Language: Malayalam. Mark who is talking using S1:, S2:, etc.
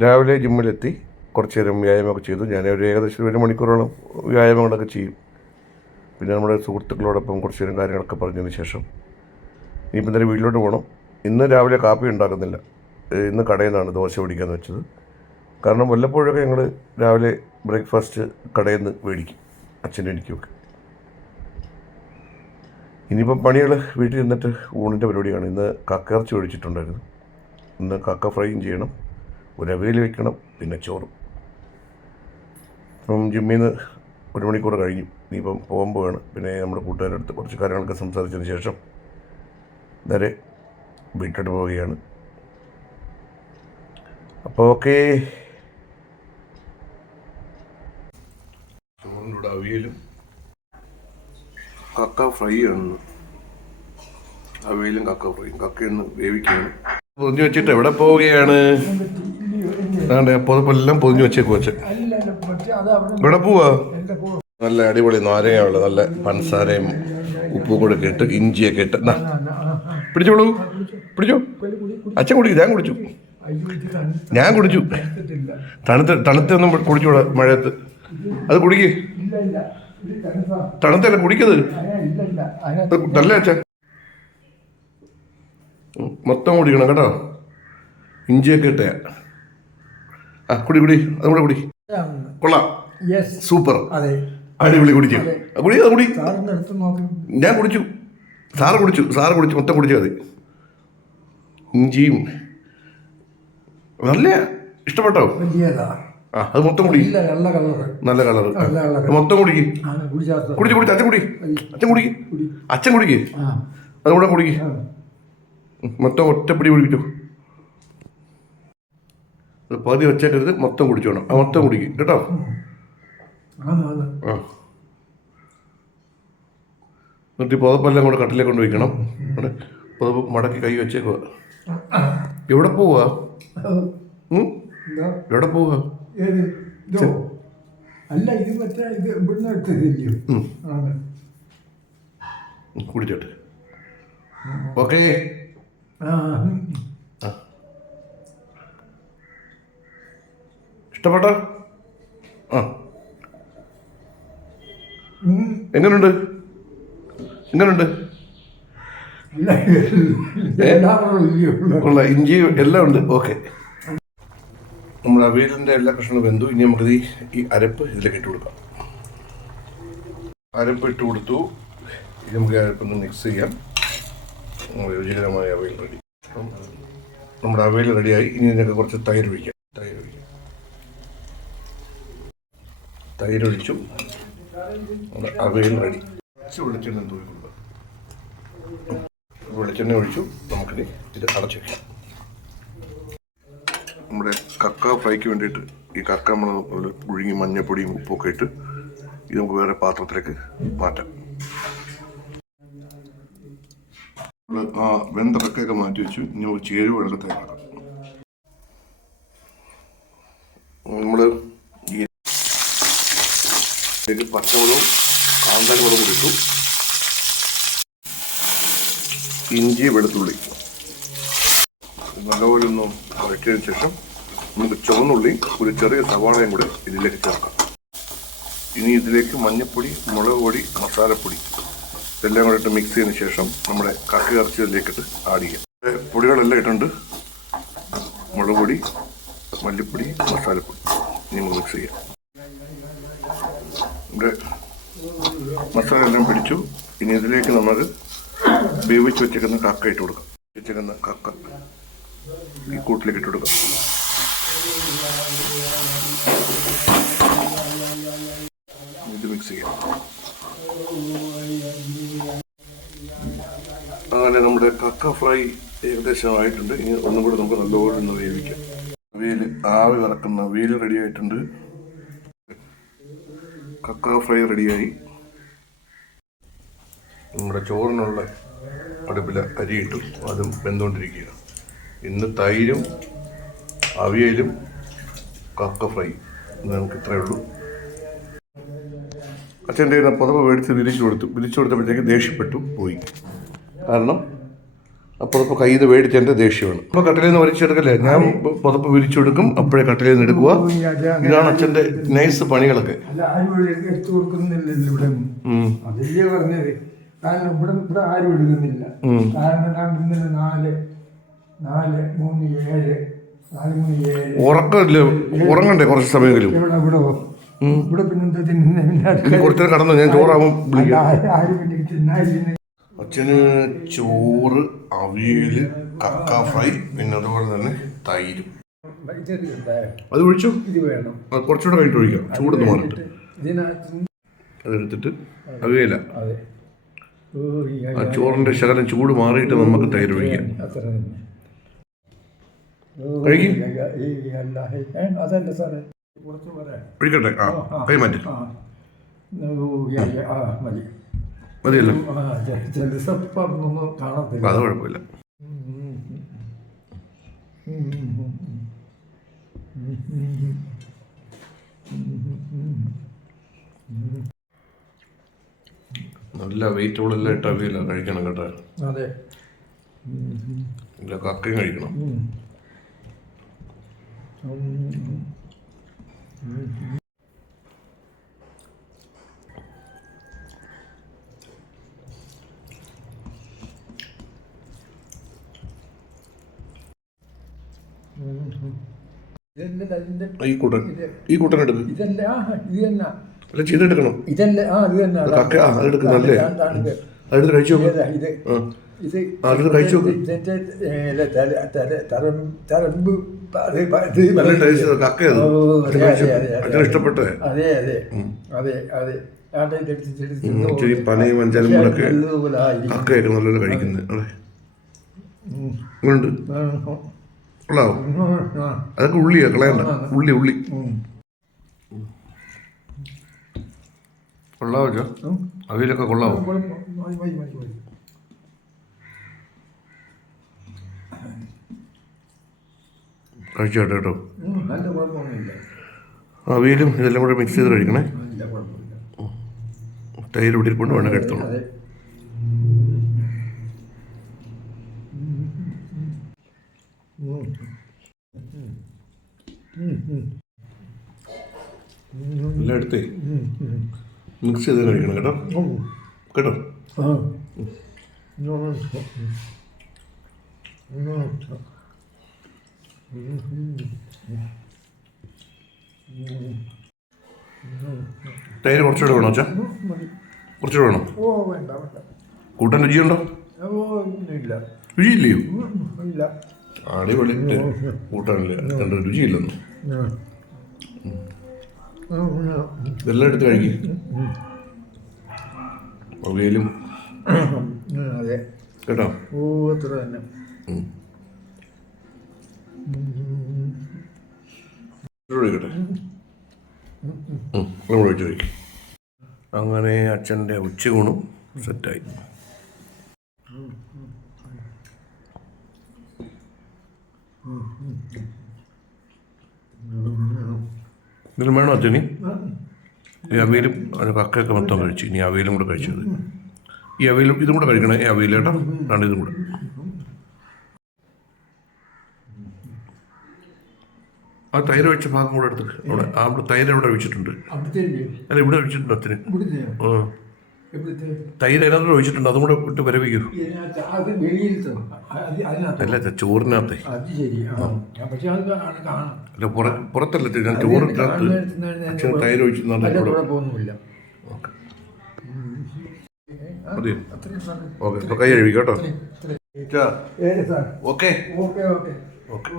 S1: രാവിലെ ജിമ്മിലെത്തി. കുറച്ച് നേരം വ്യായാമമൊക്കെ ചെയ്തു. ഞാൻ ഒരു ഏകദേശം ഒരു മണിക്കൂറോളം വ്യായാമങ്ങളൊക്കെ ചെയ്യും. പിന്നെ നമ്മുടെ സുഹൃത്തുക്കളോടൊപ്പം കുറച്ച് നേരം കാര്യങ്ങളൊക്കെ പറഞ്ഞതിന് ശേഷം ഇനിയിപ്പം തന്നെ വീട്ടിലോട്ട് പോകണം. ഇന്ന് രാവിലെ കാപ്പി ഉണ്ടാക്കുന്നില്ല. ഇന്ന് കടയിൽ നിന്നാണ് ദോശ പിടിക്കാന്ന് വെച്ചത്. കാരണം വല്ലപ്പോഴൊക്കെ ഞങ്ങൾ രാവിലെ ബ്രേക്ക്ഫാസ്റ്റ് കടയിൽ നിന്ന് മേടിക്കും. അച്ഛനും എനിക്കുമൊക്കെ ഇനിയിപ്പം പണികൾ വീട്ടിൽ നിന്നിട്ട് ഊണിന്റെ പരിപാടിയാണ്. ഇന്ന് കക്കയിറച്ചി ഒഴിച്ചിട്ടുണ്ടായിരുന്നു ഇന്ന് കക്ക ഫ്രൈയും ചെയ്യണം. ഒരു അവിയൽ വെക്കണം പിന്നെ ചോറും. ഇപ്പം ജിമ്മിൽ നിന്ന് ഒരു മണിക്കൂർ കഴിഞ്ഞു. ഇനിയിപ്പം പോകുമ്പോഴാണ് പിന്നെ നമ്മുടെ കൂട്ടുകാരുടെ അടുത്ത് കുറച്ച് കാര്യങ്ങളൊക്കെ സംസാരിച്ചതിന് ശേഷം നേരെ വീട്ടിലോട്ട് പോവുകയാണ്. അപ്പോൾ ഓക്കെ. ചോറിന്റെ അവിയലും. കക്ക ഫ്രൈ ആണ്. അവിയലും കക്ക ഫ്രൈയും കക്കയൊന്ന് വേവിക്കുകയാണ് പൊതിഞ്ഞു വെച്ചിട്ട് എവിടെ പോവുകയാണ്? അതാണ്ട് എല്ലാം പൊതിഞ്ഞു വെച്ചേക്ക് വെച്ച്. ഇവിടെ പോവാ? നല്ല അടിപൊളി നാരങ്ങയുള്ള നല്ല പഞ്ചസാരയും ഉപ്പും കൂടെ ഒക്കെ ഇട്ട് ഇഞ്ചിയൊക്കെ ഇട്ട്. എന്നാ പിടിച്ചോളൂ. പിടിച്ചോ. അച്ഛൻ കുടിക്കും ഞാൻ കുടിച്ചു. ഞാൻ കുടിച്ചു. തണുത്ത് തണുത്തൊന്നും കുടിച്ചോളാം മഴയത്ത്. അത് കുടിക്ക്. തണുത്തല്ല കുടിക്കത്? നല്ല അച്ഛൻ ഉം, മൊത്തം കുടിക്കണം കേട്ടോ. ഇഞ്ചിയൊക്കെ ഇട്ടേ ആ കുടി കുടി. അതും കൂടെ കുടി. കൊള്ളാം.
S2: Yes
S1: super.
S2: അതെ.
S1: അടിപൊളി കുടിച്ചു കുടി അത് കുടി. ഞാൻ കുടിച്ചു. സാറ് കുടിച്ചു. സാറ് കുടിച്ചു. മൊത്തം കുടിച്ചു അത് ഇഞ്ചിയും. നല്ല ഇഷ്ടപ്പെട്ടോ? ആ അത് മൊത്തം കുടി.
S2: കളറ്.
S1: നല്ല കളർ
S2: നല്ല കളർ
S1: മൊത്തം കുടിക്ക്. കുടിച്ച് കുടിച്ച് അച്ഛൻ കുടി. അച്ഛൻ കുടിക്ക്.
S2: കുടി.
S1: അച്ഛൻ കുടിക്ക്. അതുകൂടെ കുടിക്ക്. മൊത്തം ഒറ്റപ്പിടി കുടിക്കൂ പകുതി വെച്ചേക്കരുത് മൊത്തം കുടിച്ചോണം ആ മൊത്തം കുടിക്കും കേട്ടോ? ആ. എന്നിട്ട് പുതപ്പെല്ലാം കൂടെ കട്ടിലേക്ക് കൊണ്ട് വയ്ക്കണം. പുതപ്പ് മടക്കി കൈ വെച്ചേക്കുക എവിടെ പോവാ? എവിടെ പോവാ?
S2: അല്ല ഇത് മറ്റേ ഇവിടുന്ന്
S1: കുടിച്ചോട്ടെ. ഓക്കേ.
S2: ആ.
S1: ഇഷ്ടപ്പെട്ടോ? ആ. എങ്ങനുണ്ട്? എങ്ങനുണ്ട്? ഉള്ള. ഇഞ്ചി എല്ലാം ഉണ്ട്. ഓക്കെ. നമ്മുടെ അവിയലിന്റെ എല്ലാ കഷ്ണങ്ങളും വെന്തു. ഇനി നമുക്ക് ഈ അരപ്പ് ഇതിലേക്ക് ഇട്ട് കൊടുക്കാം. അരപ്പ് ഇട്ട് കൊടുത്തു. ഇനി നമുക്ക് അരപ്പൊന്ന് മിക്സ് ചെയ്യാം. രുചികരമായ അവയിൽ റെഡി. നമ്മുടെ അവയിൽ റെഡിയായി. ഇനി ഇതിനൊക്കെ കുറച്ച് തൈര് ഒഴിക്കാം. തൈര് അവയിൽ റെഡി. കുറച്ച് വെളിച്ചെണ്ണ തൂക്കി കൊടുക്കുക വെളിച്ചെണ്ണ ഒഴിച്ചു. നമുക്കിനി ഇത് അടച്ചു നമ്മുടെ കക്ക ഫ്രൈക്ക് വേണ്ടിയിട്ട് ഈ കക്ക നമ്മൾ പുഴുങ്ങി മഞ്ഞപ്പൊടിയും ഉപ്പൊക്കെ ഇട്ട് ഇത് നമുക്ക് വേറെ പാത്രത്തിലേക്ക് മാറ്റാം. ആ വെന്ത മാറ്റി വെച്ചു. ഇനി ചേരുവ വെള്ളം നമ്മൾ ഇതിലേക്ക് പച്ചമുളകും കാന്താൻ മുളകും ഇട്ടു. ഇഞ്ചി വെളുത്തുള്ളി. നല്ലപോലെ ഒന്ന് വഴറ്റിയതിന് ശേഷം നമുക്ക് ചുവന്നുള്ളി ഒരു ചെറിയ സവാളയും കൂടെ ഇതിലേക്ക് ചേർക്കാം. ഇനി ഇതിലേക്ക് മഞ്ഞൾപ്പൊടി മുളക് പൊടി മസാലപ്പൊടി ഇതെല്ലാം കൂടെ ഇട്ട് മിക്സ് ചെയ്തതിന് ശേഷം നമ്മുടെ കക്കി ഇറച്ചി ഇതിലേക്കിട്ട് ആഡ് ചെയ്യാം പൊടികളെല്ലാം ഇട്ടുണ്ട് മുളക് പൊടി മല്ലിപ്പൊടി മസാലപ്പൊടി. ഇനി നമുക്ക് മിക്സ് ചെയ്യാം. മസാല എല്ലാം പിടിച്ചു. ഇനി ഇതിലേക്ക് നമ്മൾ വേവിച്ച് വെച്ചേക്കുന്ന കക്ക ഇട്ട് കൊടുക്കാം. വെച്ചേക്കുന്ന കക്ക ഈ കൂട്ടിലേക്ക് ഇട്ട് കൊടുക്കാം. ഇത് മിക്സ് ചെയ്യാം. അങ്ങനെ നമ്മുടെ കക്ക ഫ്രൈ ഏകദേശം ആയിട്ടുണ്ട്. ഇനി ഒന്നും കൂടെ നമുക്ക് നല്ലപോലെ ഒന്ന് വേവിക്കാം. വെയിൽ ആവി വറക്കുന്ന വെയിൽ റെഡി ആയിട്ടുണ്ട്. കക്ക ഫ്രൈ റെഡിയായി. നമ്മുടെ ചോറിനുള്ള അടുപ്പിൽ അരിയിട്ടു അതും വെന്തുകൊണ്ടിരിക്കുക ഇന്ന് തൈരും അവിയലും കക്ക ഫ്രൈ. നമുക്ക് ഇത്രയേ ഉള്ളൂ. അച്ഛന്റെ പുതപ്പ് മേടിച്ച് വിരിച്ചു കൊടുത്തു. വിരിച്ചു കൊടുത്തപ്പോഴത്തേക്ക് ദേഷ്യപ്പെട്ടു പോയി. കാരണം പുതപ്പ് കയ്യിൽ നിന്ന് മേടിച്ച് എന്റെ ദേഷ്യമാണ്. അപ്പോൾ കട്ടിലിൽ നിന്ന് വലിച്ചെടുക്കല്ലേ? ഞാൻ പുതപ്പ് വിരിച്ചെടുക്കും അപ്പോഴേ കട്ടിലിൽ നിന്ന് എടുക്കുക. ഇതാണ് അച്ഛന്റെ നൈസ് പണികളൊക്കെ.
S2: ഇവിടെ എടുത്തു കൊടുക്കുന്നില്ലല്ലോ ഇവിടെ. ഒന്നും.
S1: ഉം.
S2: അതല്ലേ പറഞ്ഞത്. കാരണം ഇവിടെ ഇവിടെ ആരും എടുക്കുന്നില്ല.
S1: ഉം.
S2: കാരണം ഞാൻ ഇന്നലെ നാല് നാല് മൂന്ന് ഏഴ് നാല് മൂന്ന് ഏഴ്.
S1: ഉറക്കമില്ല. ഉറങ്ങണ്ടേ കുറച്ച് സമയമെങ്കിലും?
S2: ഇവിടെ ഇവിടെ
S1: കുറച്ചു കടന്നു ഞാൻ ചോറാവും
S2: ആരും-
S1: അച്ഛന് ചോറ് അവിയൽ കക്ക ഫ്രൈ പിന്നെ അതുപോലെ തന്നെ തൈരും. അത് ഒഴിച്ചു? കുറച്ചുകൂടെ കഴിഞ്ഞിട്ട് ഒഴിക്കാം. ചൂടൊന്ന് മാറിട്ട്. അതെടുത്തിട്ട് അവിയല. ആ ചോറിന്റെ ശകലം ചൂട് മാറിയിട്ട് നമുക്ക് തൈര് ഒഴിക്കാം. ഒഴിക്കട്ടെ? ആ കൈ മാറ്റി.
S2: ആ. ഓ, ഈ അയ്യ, ആ മതി.
S1: മതിയല്ലോ. അത് കുഴപ്പമില്ല. നല്ല വെയിറ്റുള്ള എല്ലാം ഇട്ട അവിയല കഴിക്കണം കേട്ടോ.
S2: അതെ.
S1: ഇല്ല കക്കയും കഴിക്കണം
S2: ഇതല്ല അതിന്റെ
S1: ഈ കൂട്ടൻ. ഈ കൂട്ടൻ എടുക്ക്. അല്ല ചെയ്തെടുക്കണം
S2: അതാ.
S1: കക്ക. ആ അതെടുക്ക് നല്ലേ?
S2: അതാണ്, അതാണ് ഇത്.
S1: അതെടുത്ത് കഴിച്ചു നോക്ക്.
S2: ഏതാ ഇത്.
S1: ആ.
S2: ഇത്
S1: ആ, അത് കഴിച്ച്
S2: അത്
S1: നല്ല ടേസ്റ്റ് കക്കയത്
S2: ഓ, അതെ, അതെ, അതെ, അതെ.
S1: ഇഷ്ടപ്പെട്ടേ
S2: അതെ അതെ. അതെ അതെ.
S1: ഇച്ചിരി പനയും
S2: പക്ഷേ
S1: കൂടെ. കക്കയൊക്കെ നല്ലപോലെ കഴിക്കുന്നത് അതെ.
S2: ഉം.
S1: കൊള്ളാവോ. അതൊക്കെ ഉള്ളിയാ കളയണ്ട. ഉള്ളി ഉള്ളി. കൊള്ളാവോ ചോ. അവിയലൊക്കെ കൊള്ളാവോ. കഴിച്ചോട്ടെ കേട്ടോ. അവിയലും ഇതെല്ലാം കൂടെ മിക്സ് ചെയ്ത് കഴിക്കണേ. തൈര് ഇവിടെ കൊണ്ട് വേണം എടുത്തോളൂ
S2: അതെ
S1: എല്ലാം എടുത്തേ. മിക്സ് ചെയ്ത് കഴിക്കണം കേട്ടോ. കേട്ടോ? തൈര് കുറച്ചുകൂടെ വേണോ അച്ഛാ. കുറച്ചുകൂടെ വേണോ? കൂട്ടാൻ രുചിയുണ്ടോ?
S2: ഇല്ല.
S1: രുചിയില്ലയോ?
S2: ഇല്ല.
S1: അടിപൊളി കൂട്ടാനില്ല. കണ്ട രുചിയില്ലെന്നു. ഇതെല്ലാം എടുത്ത് കഴിക്കും
S2: മൊബൈലും അതെ.
S1: കേട്ടോ?
S2: ഓ അത്ര തന്നെ.
S1: അങ്ങനെ അച്ഛന്റെ ഉച്ചയൂണും സെറ്റായി ഇതിലും വേണോ അച്ഛനി ഈ അവയിലും അത് കക്കയൊക്കെ മൊത്തം കഴിച്ചു. ഇനി അവയിലും കൂടെ കഴിച്ചത് ഈ അവയിലും ഇതും കൂടെ കഴിക്കണേ. ഈ അവിയൽ കേട്ടോ. രണ്ട് ഇതും കൂടെ. ആ തൈര് വെച്ച ഭാഗം കൂടെ എടുത്ത് അവിടെ. ആ അവിടെ തൈര് അവിടെ വെച്ചിട്ടുണ്ട്? അല്ല ഇവിടെ വെച്ചിട്ടുണ്ട് അച്ഛന്
S2: ഇവിടുത്തെയോ
S1: ആ. തൈര് അതിനകത്ത് ഒഴിച്ചിട്ടുണ്ട്. അതും കൂടെ ഇട്ട് വരവിക്കൂ അല്ല ചോറിനകത്തെ. അല്ല പുറത്തല്ല ഞാൻ ചോറിനകത്ത് അച്ഛൻ തൈര് ഒഴിച്ചിട്ടുണ്ട്. ഓക്കെ. കൈ കഴുകി കേട്ടോ.
S2: ഏത് sir.
S1: Okay.
S2: Okay okay.
S1: Okay.